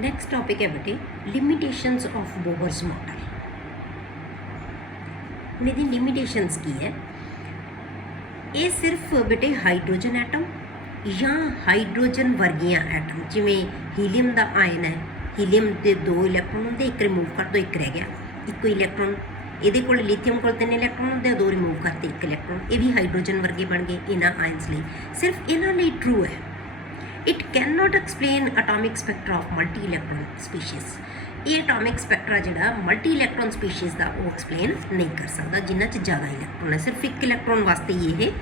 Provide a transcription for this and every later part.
Next topic ਹੈ ਬੇਟੇ limitations of ਬੋਹਰਸ model. ਹੁਣ ਇਹਦੀ ਲਿਮਿਟੇਸ਼ਨਸ ਕੀ ਹੈ? ਇਹ ਸਿਰਫ ਬੇਟੇ ਹਾਈਡਰੋਜਨ ਐਟਮ ਜਾਂ ਹਾਈਡਰੋਜਨ ਵਰਗੀਆਂ ਐਟਮ, ਜਿਵੇਂ ਹੀਲੀਅਮ ਦਾ ਆਇਨ ਹੈ, ਹੀਲੀਅਮ ਦੇ 2 ਇਲੈਕਟ੍ਰੋਨ ਹੁੰਦੇ, ਇੱਕ ਰਿਮੂਵ ਕਰ ਦੋ, ਇੱਕ ਰਹਿ ਗਿਆ, ਇੱਕੋ ਇਲੈਕਟ੍ਰੋਨ। ਇਹਦੇ ਕੋਲ ਲਿਥੀਅਮ ਕੋਲ 3 ਇਲੈਕਟ੍ਰੋਨ ਹੁੰਦੇ, 2 ਰਿਮੂਵ ਕਰਤੇ, 1 ਇਲੈਕਟ੍ਰੋਨ। ਇਹ ਵੀ ਹਾਈਡਰੋਜਨ ਵਰਗੇ ਬਣ ਗਏ ਇਹਨਾਂ ਆਇਨਸ ਲਈ। ਸਿਰਫ ਇਹਨਾਂ ਲਈ ਟਰੂ ਹੈ। It can not explain atomic spectra of multi electron species. ਇਹ ਅਟੋਮਿਕ ਸਪੈਕਟਰਾ ਜਿਹੜਾ ਮਲਟੀ ਇਲੈਕਟ੍ਰੋਨ ਸਪੀਸ਼ੀਜ਼ ਦਾ ਉਹ ਐਕਸਪਲੇਨ ਨਹੀਂ ਕਰ ਸਕਦਾ ਜਿਨ੍ਹਾਂ 'ਚ ਜ਼ਿਆਦਾ ਇਲੈਕਟ੍ਰੋਨ ਹੈ। ਸਿਰਫ 1 ਇਲੈਕਟ੍ਰੋਨ ਵਾਸਤੇ ਹੀ ਇਹ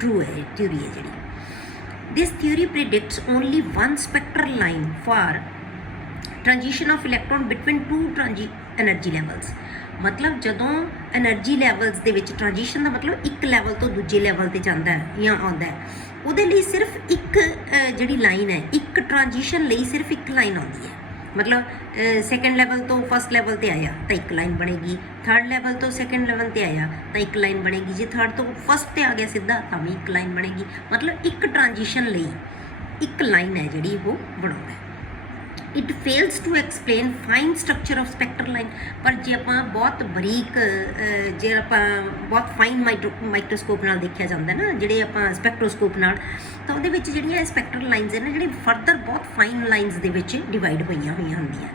ਟਰੂ ਹੈ, ਥਿਊਰੀ ਹੈ ਜਿਹੜੀ। This theory predicts only one spectral line for transition of electron between 2 energy levels. ਮਤਲਬ ਜਦੋਂ ਐਨਰਜੀ ਲੈਵਲਸ ਦੇ ਵਿੱਚ ਟ੍ਰਾਂਜੀਸ਼ਨ ਦਾ ਮਤਲਬ ਇੱਕ ਲੈਵਲ ਤੋਂ ਦੂਜੇ ਲੈਵਲ 'ਤੇ ਜਾਂਦਾ ਹੈ ਜਾਂ ਆਉਂਦਾ ਹੈ, ਉਹਦੇ ਲਈ ਸਿਰਫ ਇੱਕ ਜਿਹੜੀ ਲਾਈਨ ਹੈ, ਇੱਕ ਟ੍ਰਾਂਜੀਸ਼ਨ ਲਈ ਸਿਰਫ ਇੱਕ ਲਾਈਨ ਆਉਂਦੀ ਹੈ। ਮਤਲਬ ਸੈਕੰਡ ਲੈਵਲ ਤੋਂ ਫਸਟ ਲੈਵਲ 'ਤੇ ਆਇਆ ਤਾਂ ਇੱਕ ਲਾਈਨ ਬਣੇਗੀ, ਥਰਡ ਲੈਵਲ ਤੋਂ ਸੈਕੰਡ ਲੈਵਲ 'ਤੇ ਆਇਆ ਤਾਂ ਇੱਕ ਲਾਈਨ ਬਣੇਗੀ, ਜੇ ਥਰਡ ਤੋਂ ਫਸਟ 'ਤੇ ਆ ਗਿਆ ਸਿੱਧਾ ਤਾਂ ਵੀ ਇੱਕ ਲਾਈਨ ਬਣੇਗੀ। ਮਤਲਬ ਇੱਕ ਟ੍ਰਾਂਜੀਸ਼ਨ ਲਈ ਇੱਕ ਲਾਈਨ ਹੈ ਜਿਹੜੀ ਉਹ ਬਣਾਉਂਦਾ ਹੈ। It fails to explain fine structure of spectral line. ਪਰ ਜੇ ਆਪਾਂ ਬਹੁਤ ਬਰੀਕ, ਜੇ ਆਪਾਂ ਬਹੁਤ ਫਾਈਨ ਮਾਈਕਰੋਸਕੋਪ ਨਾਲ ਦੇਖਿਆ ਜਾਂਦਾ ਨਾ, ਜਿਹੜੇ ਆਪਾਂ ਸਪੈਕਟਰੋਸਕੋਪ ਨਾਲ, ਤਾਂ ਉਹਦੇ ਵਿੱਚ ਜਿਹੜੀਆਂ ਸਪੈਕਟਰਲ ਲਾਈਨਸ ਨੇ ਜਿਹੜੀ ਫਰਦਰ ਬਹੁਤ ਫਾਈਨ ਲਾਈਨਸ ਦੇ ਵਿੱਚ ਡਿਵਾਈਡ ਹੋਈਆਂ ਹੁੰਦੀਆਂ,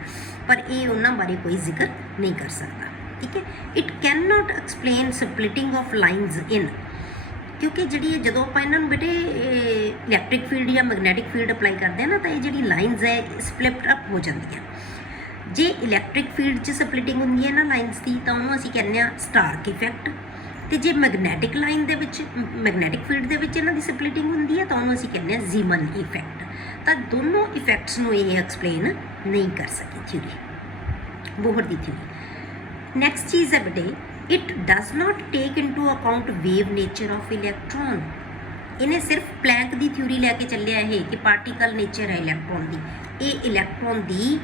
ਪਰ ਇਹ ਉਹਨਾਂ ਬਾਰੇ ਕੋਈ ਜ਼ਿਕਰ ਨਹੀਂ ਕਰ ਸਕਦਾ। ਠੀਕ ਹੈ। It can not explain splitting of lines in, ਕਿਉਂਕਿ ਜਿਹੜੀ ਜਦੋਂ ਆਪਾਂ ਇਹਨਾਂ ਨੂੰ ਬੇਟੇ ਇਲੈਕਟ੍ਰਿਕ ਫੀਲਡ ਜਾਂ ਮੈਗਨੈਟਿਕ ਫੀਲਡ ਅਪਲਾਈ ਕਰਦੇ ਹਾਂ ਨਾ, ਤਾਂ ਇਹ ਜਿਹੜੀ ਲਾਈਨਸ ਹੈ ਸਪਲਿਟ ਅਪ ਹੋ ਜਾਂਦੀਆਂ। ਜੇ ਇਲੈਕਟ੍ਰਿਕ ਫੀਲਡ 'ਚ ਸਪਲਿਟਿੰਗ ਹੁੰਦੀ ਹੈ ਨਾ ਲਾਈਨਸ ਦੀ, ਤਾਂ ਉਹਨੂੰ ਅਸੀਂ ਕਹਿੰਦੇ ਹਾਂ ਸਟਾਰਕ ਇਫੈਕਟ। ਅਤੇ ਜੇ ਮੈਗਨੈਟਿਕ ਲਾਈਨ ਦੇ ਵਿੱਚ, ਮੈਗਨੈਟਿਕ ਫੀਲਡ ਦੇ ਵਿੱਚ ਇਹਨਾਂ ਦੀ ਸਪਲਿਟਿੰਗ ਹੁੰਦੀ ਹੈ, ਤਾਂ ਉਹਨੂੰ ਅਸੀਂ ਕਹਿੰਦੇ ਹਾਂ ਜ਼ੀਮਨ ਇਫੈਕਟ। ਤਾਂ ਦੋਨੋਂ ਇਫੈਕਟਸ ਨੂੰ ਇਹ ਐਕਸਪਲੇਨ ਨਹੀਂ ਕਰ ਸਕੀ ਥਿਊਰੀ, ਬੋਹਰ ਦੀ ਥਿਊਰੀ। ਨੈਕਸਟ ਚੀਜ਼ ਹੈ ਬੇਟੇ, it does not take into account wave nature of electron. ਇਹਨੇ ਸਿਰਫ ਪਲੈਂਕ ਦੀ ਥਿਊਰੀ ਲੈ ਕੇ ਚੱਲਿਆ ਇਹ ਕਿ ਪਾਰਟੀਕਲ ਨੇਚਰ ਹੈ ਇਲੈਕਟ੍ਰੋਨ ਦੀ। ਇਹ ਇਲੈਕਟ੍ਰੋਨ ਦੀ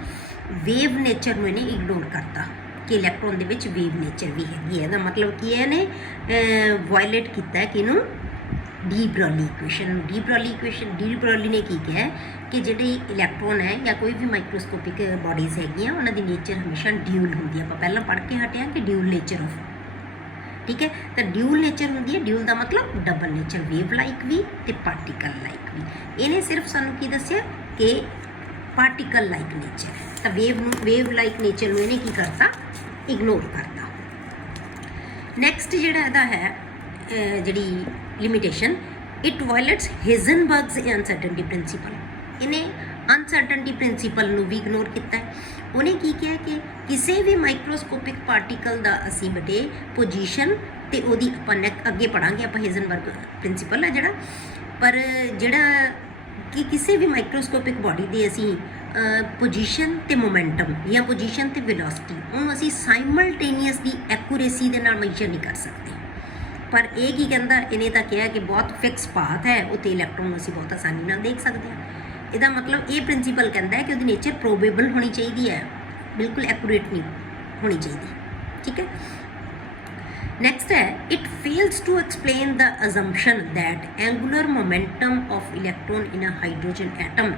ਵੇਵ ਨੇਚਰ ਨੂੰ ਇਹਨੇ ਇਗਨੋਰ ਕਰਤਾ ਕਿ ਇਲੈਕਟ੍ਰੋਨ ਦੇ ਵਿੱਚ ਵੇਵ ਨੇਚਰ ਵੀ ਹੈਗੀ ਹੈ। ਇਹਦਾ ਮਤਲਬ ਕੀ ਹੈ, ਇਹਨੇ ਵਾਇਲੇਟ ਕੀਤਾ ਕਿ ਇਹਨੂੰ ਡੀ ਬਰੌਲੀ ਇਕੁਏਸ਼ਨ। ਡੀ ਬਰੌਲੀ ਨੇ ਕੀ ਕਿਹਾ ਕਿ ਜਿਹੜੇ ਇਲੈਕਟ੍ਰੋਨ ਹੈ ਜਾਂ ਕੋਈ ਵੀ ਮਾਈਕਰੋਸਕੋਪਿਕ ਬੋਡੀਜ਼ ਹੈਗੀਆਂ, ਉਹਨਾਂ ਦੀ ਨੇਚਰ ਹਮੇਸ਼ਾ ਡਿਊਲ ਹੁੰਦੀ ਹੈ। ਆਪਾਂ ਪਹਿਲਾਂ ਪੜ੍ਹ ਕੇ ਹਟੇ ਹਾਂ ਕਿ ਡਿਊਲ ਨੇਚਰ ਆਫ, ਠੀਕ ਹੈ। ਤਾਂ ਡਿਊਲ ਨੇਚਰ ਹੁੰਦੀ ਹੈ, ਡਿਊਲ ਦਾ ਮਤਲਬ ਡਬਲ ਨੇਚਰ, ਵੇਵ ਲਾਈਕ ਵੀ ਅਤੇ ਪਾਰਟੀਕਲ ਲਾਈਕ ਵੀ। ਇਹਨੇ ਸਿਰਫ ਸਾਨੂੰ ਕੀ ਦੱਸਿਆ ਕਿ ਪਾਰਟੀਕਲ ਲਾਈਕ ਨੇਚਰ ਹੈ, ਤਾਂ ਵੇਵ ਲਾਈਕ ਨੇਚਰ ਨੂੰ ਇਹਨੇ ਕੀ ਕਰਤਾ, ਇਗਨੋਰ ਕਰਤਾ। ਨੈਕਸਟ ਜਿਹੜਾ ਇਹਦਾ ਹੈ ਜਿਹੜੀ ਲਿਮਿਟੇਸ਼ਨ, ਇਟ ਵਾਇਲੇਟਸ ਹਿਜ਼ਨਬਰਗਸ ਅਨਸਰਟਨਟੀ ਪ੍ਰਿੰਸੀਪਲ। ਇਹਨੇ ਅਨਸਰਟਨਟੀ ਪ੍ਰਿੰਸੀਪਲ ਨੂੰ ਵੀ ਇਗਨੋਰ ਕੀਤਾ ਹੈ। ਉਹਨੇ ਕੀ ਕਿਹਾ ਕਿ ਕਿਸੇ ਵੀ ਮਾਈਕਰੋਸਕੋਪਿਕ ਪਾਰਟੀਕਲ ਦਾ ਅਸੀਂ ਬੇਟੇ ਪੋਜੀਸ਼ਨ ਅਤੇ ਉਹਦੀ ਆਪਾਂ ਅੱਗੇ ਪੜ੍ਹਾਂਗੇ ਆਪਾਂ ਹਿਜ਼ਨਬਰਗ ਪ੍ਰਿੰਸੀਪਲ ਹੈ ਜਿਹੜਾ, ਪਰ ਜਿਹੜਾ ਕਿ ਕਿਸੇ ਵੀ ਮਾਈਕਰੋਸਕੋਪਿਕ ਬੋਡੀ ਦੀ ਅਸੀਂ ਪੋਜੀਸ਼ਨ ਅਤੇ ਮੋਮੈਂਟਮ ਜਾਂ ਪੋਜੀਸ਼ਨ ਅਤੇ ਵੈਲੋਸਿਟੀ, ਉਹਨੂੰ ਅਸੀਂ ਸਾਈਮਲਟੇਨੀਅਸਲੀ ਐਕੂਰੇਸੀ ਦੇ ਨਾਲ ਮੈਜ਼ਰ ਨਹੀਂ ਕਰ ਸਕਦੇ। ਪਰ ਇਹ ਕੀ ਕਹਿੰਦਾ, ਇਹਨੇ ਤਾਂ ਕਿਹਾ ਕਿ ਬਹੁਤ ਫਿਕਸ ਪਾਥ ਹੈ, ਉੱਥੇ ਇਲੈਕਟ੍ਰੋਨ ਅਸੀਂ ਬਹੁਤ ਆਸਾਨੀ ਨਾਲ ਦੇਖ ਸਕਦੇ ਹਾਂ। ਇਹਦਾ ਮਤਲਬ ਇਹ ਪ੍ਰਿੰਸੀਪਲ ਕਹਿੰਦਾ ਹੈ ਕਿ ਉਹਦੀ ਨੇਚਰ ਪ੍ਰੋਬੇਬਲ ਹੋਣੀ ਚਾਹੀਦੀ ਹੈ, ਬਿਲਕੁਲ ਐਕੂਰੇਟ ਨਹੀਂ ਹੋਣੀ ਚਾਹੀਦੀ। ਠੀਕ ਹੈ। ਨੈਕਸਟ ਹੈ, it fails to explain the assumption that angular momentum of electron in a hydrogen atom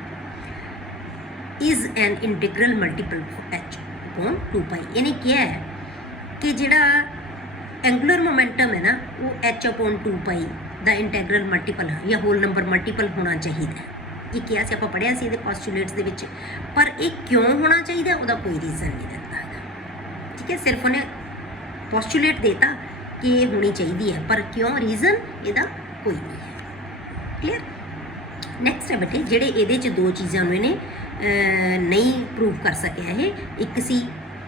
is an integral multiple h upon 2π। ਇਹਨੇ ਕਿਹਾ ਹੈ ਕਿ ਜਿਹੜਾ ਐਂਗੂਲਰ ਮੋਮੈਂਟਮ ਹੈ ਨਾ, ਉਹ h upon 2π ਦਾ ਇੰਟੈਗਰਲ ਮਲਟੀਪਲ ਜਾਂ ਹੋਲ ਨੰਬਰ ਮਲਟੀਪਲ ਹੋਣਾ ਚਾਹੀਦਾ। ਇਹ ਕਿਹਾ ਸੀ, ਆਪਾਂ ਪੜ੍ਹਿਆ ਸੀ ਇਹਦੇ ਪੋਸਟੂਲੇਟਸ ਦੇ ਵਿੱਚ। ਪਰ ਇਹ ਕਿਉਂ ਹੋਣਾ ਚਾਹੀਦਾ, ਉਹਦਾ ਕੋਈ ਰੀਜ਼ਨ ਨਹੀਂ ਦਿੱਤਾ ਹੈਗਾ। ਠੀਕ ਹੈ। ਸਿਰਫ ਉਹਨੇ ਪੋਸਟੂਲੇਟ ਦੇਤਾ ਕਿ ਇਹ ਹੋਣੀ ਚਾਹੀਦੀ ਹੈ, ਪਰ ਕਿਉਂ, ਰੀਜ਼ਨ ਇਹਦਾ ਕੋਈ ਨਹੀਂ ਹੈ। ਕਲੀਅਰ। ਨੈਕਸਟ ਹੈ ਬੇਟੇ, ਜਿਹੜੇ ਇਹਦੇ 'ਚ 2 ਚੀਜ਼ਾਂ ਨੂੰ ਇਹਨੇ ਨਹੀਂ ਪ੍ਰੂਵ ਕਰ ਸਕਿਆ। ਇਹ ਇੱਕ ਸੀ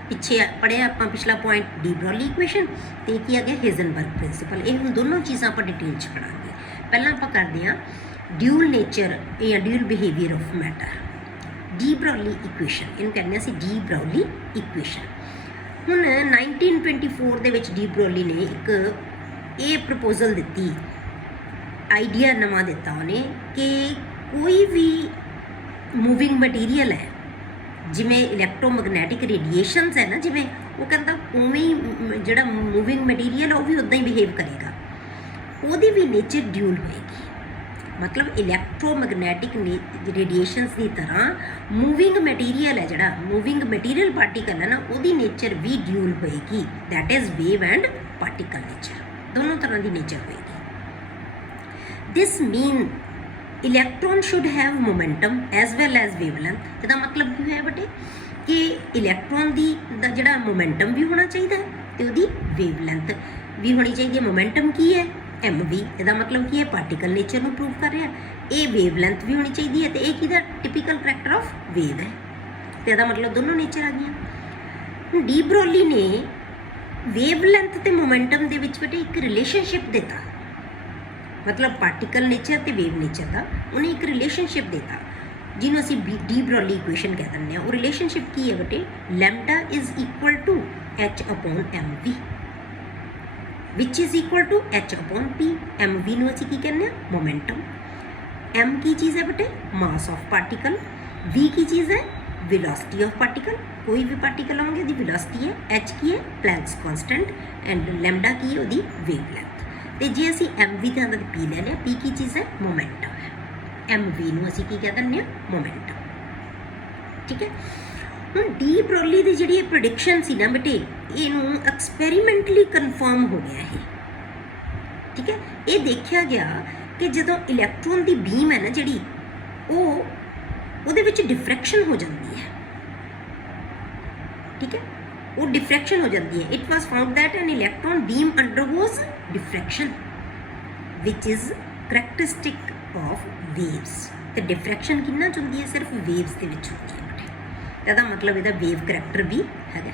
ਪਿੱਛੇ ਪੜ੍ਹਿਆ ਆਪਾਂ ਪਿਛਲਾ ਪੁਆਇੰਟ, ਡੀ ਬਰੌਲੀ ਇਕੁਏਸ਼ਨ, ਅਤੇ ਕੀ ਆ ਗਿਆ ਹਿਜ਼ਨਬਰਗ ਪ੍ਰਿੰਸੀਪਲ। ਇਹ ਹੁਣ ਦੋਨੋਂ ਚੀਜ਼ਾਂ ਆਪਾਂ ਡਿਟੇਲ 'ਚ ਪੜ੍ਹਾਂਗੇ। ਪਹਿਲਾਂ ਆਪਾਂ ਕਰਦੇ ਹਾਂ ਡਿਊਲ ਨੇਚਰ ਜਾਂ dual behaviour of matter. De Broglie equation, ਇਹਨੂੰ ਕਹਿੰਦੇ ਅਸੀਂ ਡੀ ਬਰੌਲੀ ਇਕੁਏਸ਼ਨ। ਹੁਣ 1924 ਦੇ ਵਿੱਚ ਡੀ ਬਰੌਲੀ ਨੇ ਇੱਕ ਇਹ ਪ੍ਰਪੋਜ਼ਲ ਦਿੱਤੀ, ਆਈਡੀਆ ਨਵਾਂ ਦਿੱਤਾ ਉਹਨੇ ਕਿ ਕੋਈ ਵੀ ਮੂਵਿੰਗ ਮਟੀਰੀਅਲ ਹੈ, ਜਿਵੇਂ ਇਲੈਕਟ੍ਰੋਮੈਗਨੈਟਿਕ ਰੇਡੀਏਸ਼ਨਸ ਹੈ ਨਾ, ਜਿਵੇਂ ਉਹ ਕਹਿੰਦਾ ਉਵੇਂ ਹੀ ਜਿਹੜਾ ਮੂਵਿੰਗ ਮਟੀਰੀਅਲ ਉਹ ਵੀ ਉੱਦਾਂ ਹੀ ਬਿਹੇਵ ਕਰੇਗਾ, ਉਹਦੀ ਵੀ ਨੇਚਰ ਡਿਊਲ ਹੋਏਗੀ। मतलब इलैक्ट्रोमैगनैटिक रेडिएशनस की तरह मूविंग मटीरियल है जिहड़ा मूविंग मटीरियल पार्टिकल है ना उहदी नेचर भी ड्यूल होएगी, that is wave and particle nature, दोनों तरह की नेचर होएगी। This mean electron should have momentum as well as wavelength. इसका मतलब की है बेटे कि इलैक्ट्रॉन की जिहड़ा मोमेंटम भी होना चाहिए तो उसकी वेवलेंथ भी होनी चाहिए। मोमेंटम की है एम वी, इसका मतलब की है पार्टिकल नेचर को प्रूव कर रहा है। ये वेवलेंथ भी होनी चाहिए तो ये किहदा टिपिकल करैक्टर ऑफ वेव है, तो इसका मतलब दोनों नेचर आ गई। डी ब्रोली ने वेवलेंथ ते मोमेंटम दे विच बेटे एक रिलेशनशिप देता, मतलब पार्टिकल नेचर ते वेव नेचर का उन्हें एक रिलेशनशिप देता जिन्हों असी डी ब्रोली इक्वेशन कह दें। वो रिलेशनशिप की है बेटे, lambda is equal to h upon m v which is equal to h upon p. M v नूं असीं की कहने मोमेंटम, एम की चीज़ है बेटे मास ऑफ पार्टिकल, वी की चीज़ है वेलोसिटी ऑफ पार्टिकल, कोई भी पार्टिकल आओगे उसकी वेलोसिटी है, एच की है प्लैंक्स कांस्टेंट एंड लैम्डा की है उसकी वेवलेंथ। तो जे असीं एम वी के अंदर पी ले लिया, पी की चीज़ है मोमेंटम है, एम वी नूं असीं की कह दिंदे मोमेंटम, ठीक है। हुण डी ब्रोली की जिहड़ी प्रोडिक्शन सी ना बेटे इनू एक्सपैरीमेंटली कन्फर्म हो गया है, ठीक है। ये देखा गया कि जो इलैक्ट्रॉन की बीम है ना जिहड़ी वो डिफ्रैक्शन हो जाती है, ठीक है, वो डिफ्रैक्शन हो जाती है। It was found that an electron beam undergoes diffraction which is characteristic of waves. तो डिफ्रैक्शन किन्ना च होंदी है, सिर्फ वेव्स के विच होंदी है बेटे, इसका मतलब इसका वेव करैक्टर भी है,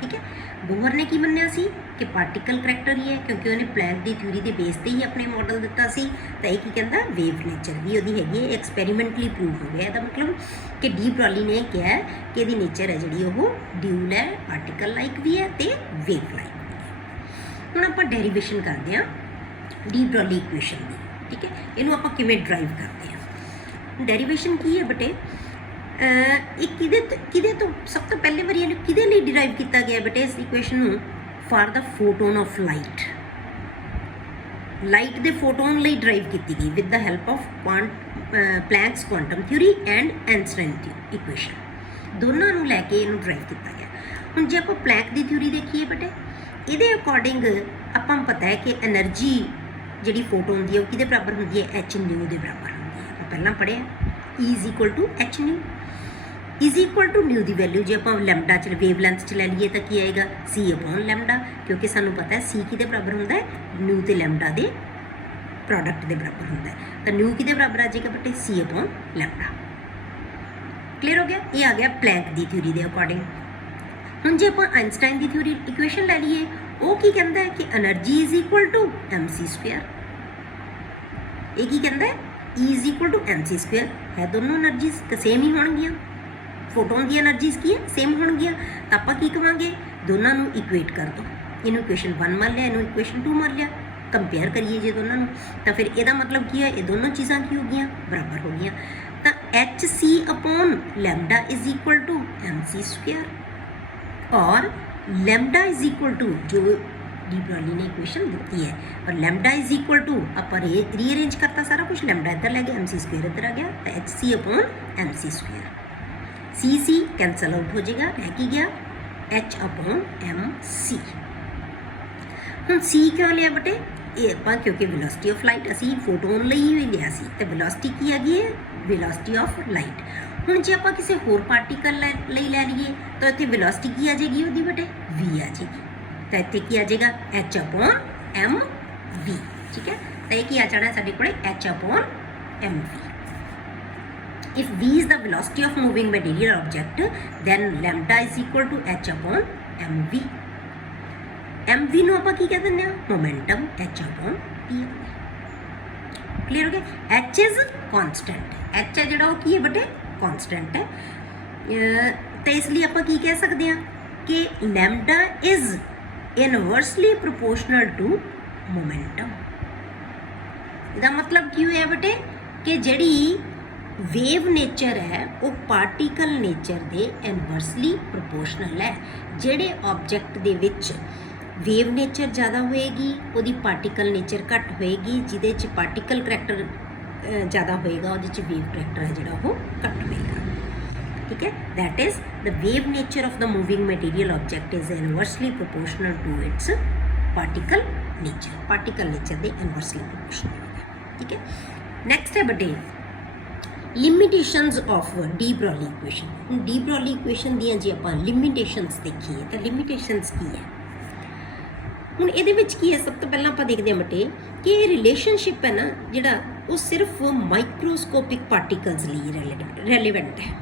ठीक है। बोहर ने की मन्निया सी कि पार्टिकल करैक्टर ही है, क्योंकि उन्हें प्लैंक की थ्योरी के बेस पर ही अपने मॉडल दिता सी। तो ये की कहता वेव नेचर भी वही हैगी है, एक्सपैरीमेंटली प्रूव हो गया। इसका मतलब कि डी ब्रोली ने कहा कि यदि नेचर है जी ड्यूल है, पार्टिकल लाइक भी है तो वेव लाइक भी है। हुण आपां डेरीवेशन करते हैं डी ब्रोली इक्वेशन की, ठीक है। इनू आपां किवें ड्राइव करते हैं, डेरीवेशन की है बेटे किदे तो सब तो पहले बारी इन्हें किदे लिए डिराइव किया गया बेटे इस इक्वेशन में, for the photon of light, light they photon लिए ड्राइव की गई with the help of Planck's quantum theory and Einstein equation, दोनों को लैके इनू ड्राइव किया गया। हुण जे आपां प्लैंक की थ्योरी देखिए बेटे, ये अकॉर्डिंग आपां पता है कि एनर्जी जी फोटोन की किहदे बराबर होंदी है, एच न्यू के बराबर होंदी है। पहला पढ़िया E is equal to h nu, is equal to nu की वैल्यू जो आप लैम्डा च वेवलेंथ च ले लीए तो की आएगा सी अपॉन लैम्डा, क्योंकि सानू पता है सी किहदे बराबर होंदा है, न्यू तो लैम्डा के प्रोडक्ट के बराबर होंदा है। तो न्यू किहदे बराबर आ जाएगा बेटे, सी अपॉन लैम्डा। क्लीयर हो गया, ये आ गया प्लैंक की थ्योरी के अकॉर्डिंग। हुण जे आप आइंस्टाइन की थ्योरी इक्वेशन ले लीए, वो की कहता है कि energy is equal to m C square, ये की कहता है E is equal to m C square है, दोनों एनर्जीज तो सेम ही होणगियां, फोटोन की एनर्जीज की है सेम होणगियां। तो आप की कहांगे दोनों इक्वेट कर दो, इनू इक्वेशन 1 मान लिया, इनू इक्वेशन 2 मान लिया, कंपेयर करिए जे दोनों, तो फिर यदा मतलब की है, ये दोनों चीज़ां की हो गई बराबर हो गई। तो H C upon lambda is equal to m C square और लैम्डा इज इक्वल टू जो डी ब्रोली ने इक्वेशन दी है, और लैम्डा इज इक्वल टू आप रीअरेंज करता सारा कुछ, लैम्डा इधर ले गया, एम सी स्क्वेयर इधर आ गया, तो एच सी अपॉन एम सी स्क्वेयर, सी कैंसल आउट हो जाएगा, रह की गया एच अपॉन एम सी। हुण सी क्यों लिया बेटे, ये आप क्योंकि वेलोसिटी ऑफ लाइट असी फोटोन ਲਈ ही लिया सी, तो वेलोसिटी की हैगी है वेलोसिटी ऑफ लाइट। हुण जे आप किसी होर पार्टिकल ले लीए तो इतने वेलोसिटी की आ जाएगी उसकी बेटे वी आ जाएगी, तो इतने की आ जाएगा एच अपॉन एम वी, ठीक है। तो ये आ जाना साडे कोले h upon m v. If v is the velocity of moving material object, then lambda is equal to h upon mv. mv ਨੂੰ ਆਪਾਂ ਕੀ ਕਹਿ ਦਿੰਦੇ ਆ, momentum h upon p। Clear हो गया, h is constant, h है ਜਿਹੜਾ ਉਹ ਕੀ ਹੈ ਬੇਟੇ constant है, तो इसलिए ਆਪਾਂ ਕੀ ਕਹਿ ਸਕਦੇ ਆ कि lambda is inversely proportional to momentum। ਇਹਦਾ मतलब ਕੀ ਹੋਇਆ ਬੇਟੇ कि ਜਿਹੜੀ वेव नेचर है वो पार्टिकल नेचर दे इनवर्सली प्रोपोर्शनल है। जेड़े object they which wave nature ज़्यादा होएगी, उहदी पार्टिकल नेचर घट होएगी, जिहदे च पार्टिकल करैक्टर ज़्यादा होएगा, ਉਹਦੇ 'ਚ ਵੇਵ ਕਰੈਕਟਰ ਹੈ ਜਿਹੜਾ ਉਹ ਘੱਟ ਹੋਏਗਾ। ठीक है, that is the wave nature of the moving material object is inversely proportional to its particle nature. Particle nature दे इनवर्सली प्रोपोर्शनल होगा। ठीक है, नेक्स्ट है बटे limitations of de Broglie equation. हुण डी ब्रॉली इक्वेशन दी जे आपां लिमिटेशंस देखीए तो लिमिटेशंस की है। हुण इहदे विच की है, सब तो पहलां आपां देखदे हां बटे कि रिलेशनशिप है ना जिहड़ा वो सिर्फ माइक्रोस्कोपिक पार्टिकल्स लई रेलीवेंट है।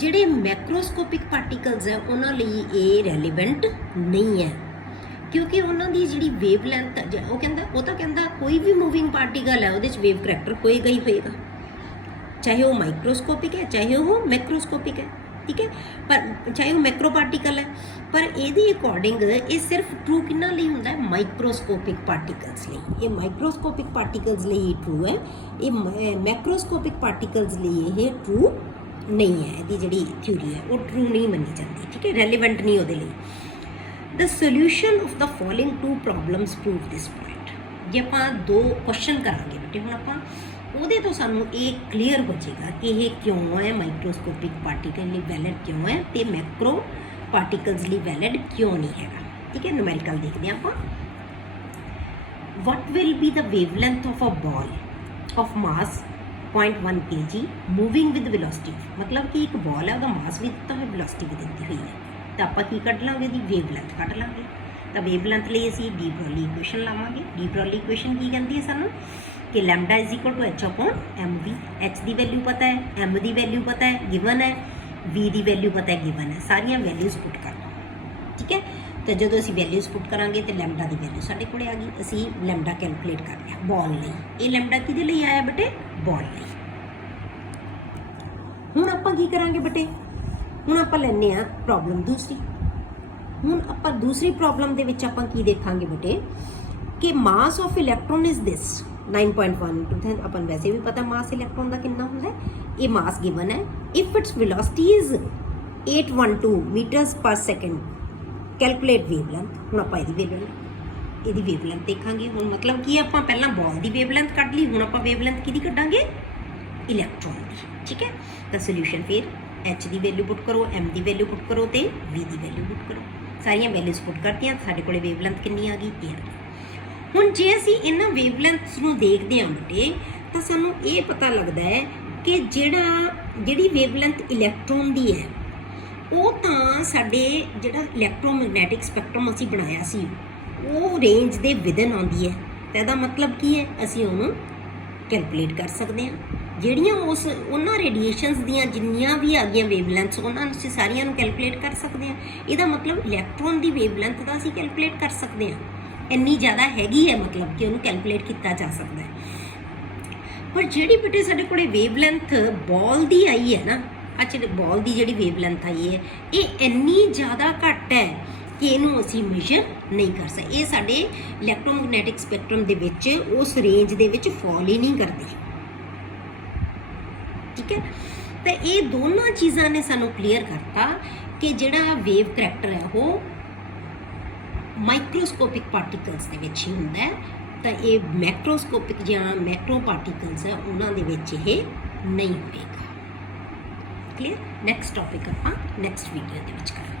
ਜਿਹੜੇ ਮੈਕਰੋਸਕੋਪਿਕ ਪਾਰਟੀਕਲਸ ਹੈ ਉਹਨਾਂ ਲਈ ਇਹ ਰੈਲੀਵੈਂਟ ਨਹੀਂ ਹੈ, ਕਿਉਂਕਿ ਉਹਨਾਂ ਦੀ ਜਿਹੜੀ ਵੇਵ ਲੈਂਥ ਉਹ ਤਾਂ ਕਹਿੰਦਾ ਕੋਈ ਵੀ ਮੂਵਿੰਗ ਪਾਰਟੀਕਲ ਹੈ ਉਹਦੇ 'ਚ ਵੇਵ ਕਰੈਕਟਰ ਹੋਏਗਾ ਹੀ ਹੋਏਗਾ, ਚਾਹੇ ਉਹ ਮਾਈਕਰੋਸਕੋਪਿਕ ਹੈ ਚਾਹੇ ਉਹ ਮੈਕਰੋਸਕੋਪਿਕ ਹੈ। ਠੀਕ ਹੈ, ਪਰ ਚਾਹੇ ਉਹ ਮੈਕਰੋ ਪਾਰਟੀਕਲ ਹੈ, ਪਰ ਇਹਦੇ ਅਕੋਰਡਿੰਗ ਇਹ ਸਿਰਫ ਟਰੂ ਕਿਹਨਾਂ ਲਈ ਹੁੰਦਾ ਹੈ, ਮਾਈਕਰੋਸਕੋਪਿਕ ਪਾਰਟੀਕਲਸ ਲਈ। ਇਹ ਮਾਈਕਰੋਸਕੋਪਿਕ ਪਾਰਟੀਕਲਸ ਲਈ ਟਰੂ ਹੈ, ਇਹ ਮੈਕਰੋਸਕੋਪਿਕ ਪਾਰਟੀਕਲਸ ਲਈ ਇਹ ਟਰੂ नहीं है। ਇਹਦੀ ਜਿਹੜੀ ਥਿਊਰੀ ਹੈ ਉਹ ਟਰੂ ਨਹੀਂ ਮੰਨੀ ਜਾਂਦੀ। ਠੀਕ ਹੈ, ਰੈਲੀਵੈਂਟ ਨਹੀਂ ਉਹਦੇ ਲਈ। The solution of the following two problems prove this point. ਜੇ ਆਪਾਂ ਦੋ ਕੁਐਸਚਨ ਕਰਾਂਗੇ ਬੇਟੇ, ਹੁਣ ਆਪਾਂ ਉਹਦੇ ਤੋਂ ਸਾਨੂੰ ਇਹ ਕਲੀਅਰ ਹੋ ਜਾਏਗਾ ਕਿ ਇਹ ਕਿਉਂ ਹੈ ਮਾਈਕਰੋਸਕੋਪਿਕ ਪਾਰਟੀਕਲ ਲਈ ਵੈਲਿਡ ਕਿਉਂ ਹੈ ਤੇ ਮੈਕਰੋ ਪਾਰਟੀਕਲਸ ਲਈ ਵੈਲਿਡ ਕਿਉਂ ਨਹੀਂ ਹੈਗਾ। ਠੀਕ ਹੈ, ਨੂਮੈਰੀਕਲ ਦੇਖਦੇ ਹਾਂ ਆਪਾਂ। what will be the wavelength of a ball of mass 0.1 kg moving with velocity. मतलब कि एक बॉल है ਉਹਦਾ मास भी ਦਿੱਤਾ ਹੋਇਆ, वेलोसिटी भी ਦਿੱਤੀ ਹੋਈ ਹੈ, ਤਾਂ ਆਪਾਂ ਕੀ ਕੱਢ ਲਾਂਗੇ, ਇਹਦੀ ਵੇਵ ਲੈਂਥ ਕੱਢ ਲਾਂਗੇ। ਤਾਂ ਵੇਵ ਲੈਂਥ ਲਈ ਅਸੀਂ ਡੀ ਬਰੌਲੀ ਇਕੁਏਸ਼ਨ ਲਾਵਾਂਗੇ। ਡੀ ਬਰੌਲੀ ਇਕੁਏਸ਼ਨ ਕੀ ਕਹਿੰਦੀ ਹੈ ਸਾਨੂੰ ਕਿ lambda is equal to h upon mv। h ਦੀ ਵੈਲਿਊ ਪਤਾ ਹੈ, m ਦੀ ਵੈਲਿਊ ਪਤਾ ਹੈ, ਗਿਵਨ ਹੈ, v ਦੀ ਵੈਲਿਊ ਪਤਾ ਹੈ, ਗਿਵਨ ਹੈ। ਸਾਰੀਆਂ ਵੈਲਿਊਜ਼ ਪੁੱਟ ਕਰ ਲਓ। ਠੀਕ ਹੈ, तो जो ਅਸੀਂ ਵੈਲਿਊਜ਼ ਪੁੱਟ ਕਰਾਂਗੇ तो ਲੈਮਡਾ ਦੀ ਵੈਲਿਊ ਸਾਡੇ ਕੋਲੇ ਆ ਗਈ। ਅਸੀਂ ਲੈਮਡਾ ਕੈਲਕੂਲੇਟ ਕਰ ਲਿਆ ਬॉल ਲਈ। ਇਹ ਲੈਮਡਾ ਕਿਹਦੇ ਲਈ ਆਇਆ ਬੇਟੇ, ਬॉल ਲਈ। ਹੁਣ ਆਪਾਂ ਕੀ ਕਰਾਂਗੇ ਬੇਟੇ, ਹੁਣ ਆਪਾਂ ਲੈਣੇ ਆ ਪ੍ਰੋਬਲਮ ਦੂਸਰੀ। ਹੁਣ ਆਪਾਂ ਦੂਸਰੀ ਪ੍ਰੋਬਲਮ ਦੇ ਵਿੱਚ ਆਪਾਂ ਕੀ ਦੇਖਾਂਗੇ ਬੇਟੇ ਕਿ ਮਾਸ ਆਫ ਇਲੈਕਟ੍ਰੋਨ ਇਜ਼ ਦਿਸ 9.1। ਆਪਾਂ ਨੂੰ ਵੈਸੇ ਵੀ ਪਤਾ ਮਾਸ ਇਲੈਕਟ੍ਰੋਨ ਦਾ ਕਿੰਨਾ ਹੁੰਦਾ ਹੈ। ਇਹ ਮਾਸ ਗਿਵਨ ਹੈ। If it's velocity is 812 metres ਪਰ ਸੈਕਿੰਡ, ਕੈਲਕੂਲੇਟ ਵੇਵ ਲੈਂਥ। ਹੁਣ ਆਪਾਂ ਇਹਦੀ ਵੇਵ ਲੈਂਥ ਦੇਖਾਂਗੇ। ਹੁਣ ਮਤਲਬ ਕੀ ਆਪਾਂ ਪਹਿਲਾਂ ਬॉल ਦੀ ਵੇਵ ਲੈਂਥ ਕੱਢ ਲਈ, ਹੁਣ ਆਪਾਂ ਵੇਵ ਲੈਂਥ ਕਿਹਦੀ ਕੱਢਾਂਗੇ, ਇਲੈਕਟ੍ਰੋਨ ਦੀ। ਠੀਕ ਹੈ, ਤਾਂ ਸੋਲਿਊਸ਼ਨ ਫਿਰ h ਦੀ ਵੈਲਿਊ ਪੁੱਟ ਕਰੋ, m ਦੀ ਵੈਲਿਊ ਪੁੱਟ ਕਰੋ ਤੇ v ਦੀ ਵੈਲਿਊ ਪੁੱਟ ਕਰੋ। ਸਾਰੀਆਂ ਵੈਲਿਊਜ਼ ਪੁੱਟ ਕਰਤੀਆਂ, ਸਾਡੇ ਕੋਲੇ ਵੇਵ ਲੈਂਥ ਕਿੰਨੀ ਆ ਗਈ, ਇਹ ਆ ਗਈ। ਹੁਣ ਜੇ ਅਸੀਂ ਇਹਨਾਂ ਵੇਵ ਲੈਂਥਸ ਨੂੰ ਦੇਖਦੇ ਹਾਂ ਬੇਟੇ ਤਾਂ ਸਾਨੂੰ ਇਹ ਪਤਾ ਲੱਗਦਾ ਹੈ ਕਿ ਜਿਹੜੀ ਵੇਵ ਲੈਂਥ ਇਲੈਕਟ੍ਰੋਨ ਦੀ ਹੈ ਉਹ ਤਾਂ ਸਾਡੇ ਜਿਹੜਾ ਇਲੈਕਟ੍ਰੋਮੈਗਨੈਟਿਕ ਸਪੈਕਟਰਮ ਅਸੀਂ ਬਣਾਇਆ ਸੀ ਉਹ ਰੇਂਜ ਦੇ ਵਿਦਨ ਆਉਂਦੀ ਹੈ। ਤਾਂ ਇਹਦਾ ਮਤਲਬ ਕੀ ਹੈ, ਅਸੀਂ ਉਹਨੂੰ ਕੈਲਕੂਲੇਟ ਕਰ ਸਕਦੇ ਹਾਂ। ਜਿਹੜੀਆਂ ਉਹਨਾਂ ਰੇਡੀਏਸ਼ਨਸ ਦੀਆਂ ਜਿੰਨੀਆਂ ਵੀ ਆ ਗਈਆਂ ਵੇਵ ਲੈਂਥਸ ਉਹਨਾਂ ਨੂੰ ਅਸੀਂ ਸਾਰੀਆਂ ਨੂੰ ਕੈਲਕੂਲੇਟ ਕਰ ਸਕਦੇ ਹਾਂ। ਇਹਦਾ ਮਤਲਬ ਇਲੈਕਟ੍ਰੋਨ ਦੀ ਵੇਵ ਲੈਂਥ ਦਾ ਅਸੀਂ ਕੈਲਕੂਲੇਟ ਕਰ ਸਕਦੇ ਹਾਂ। ਇੰਨੀ ਜ਼ਿਆਦਾ ਹੈਗੀ ਹੈ, ਮਤਲਬ ਕਿ ਉਹਨੂੰ ਕੈਲਕੂਲੇਟ ਕੀਤਾ ਜਾ ਸਕਦਾ ਹੈ। ਪਰ ਜਿਹੜੀ ਬੇਟੇ ਸਾਡੇ ਕੋਲੇ ਵੇਵ ਲੈਂਥ ਬॉल ਦੀ ਆਈ ਹੈ ਨਾ, ਅੱਛਾ ਬॉल ਦੀ ਜਿਹੜੀ ਵੇਵ ਲੈਂਥ ਆਈ ਹੈ ਇਹ ਇੰਨੀ ਜ਼ਿਆਦਾ ਘੱਟ ਹੈ ਕਿ ਇਹਨੂੰ ਅਸੀਂ ਮੇਜਰ ਨਹੀਂ ਕਰ ਸਕਦੇ। ਇਹ ਸਾਡੇ ਇਲੈਕਟ੍ਰੋਮੈਗਨੈਟਿਕ ਸਪੈਕਟਰਮ ਦੇ ਵਿੱਚ ਉਸ ਰੇਂਜ ਦੇ ਵਿੱਚ ਫਾਲ ਹੀ ਨਹੀਂ ਕਰਦੀ। ਠੀਕ ਹੈ, ਤਾਂ ਇਹ ਦੋਨਾਂ ਚੀਜ਼ਾਂ ਨੇ ਸਾਨੂੰ ਕਲੀਅਰ ਕਰਤਾ ਕਿ ਜਿਹੜਾ ਵੇਵ ਕਰੈਕਟਰ ਹੈ ਉਹ ਮਾਈਕਰੋਸਕੋਪਿਕ ਪਾਰਟੀਕਲਸ ਦੇ ਵਿੱਚ ਹੀ ਹੁੰਦਾ ਹੈ, ਤਾਂ ਇਹ ਮੈਕਰੋਸਕੋਪਿਕ ਜਾਂ ਮੈਕਰੋ ਪਾਰਟੀਕਲਸ ਹੈ ਉਹਨਾਂ ਦੇ ਵਿੱਚ ਇਹ ਨਹੀਂ ਹੋਏਗਾ। ਕਲੀਅਰ। ਨੈਕਸਟ ਟੌਪਿਕ ਆਪਾਂ ਨੈਕਸਟ ਵੀਡੀਓ ਦੇ ਵਿੱਚ ਕਰਾਂਗੇ।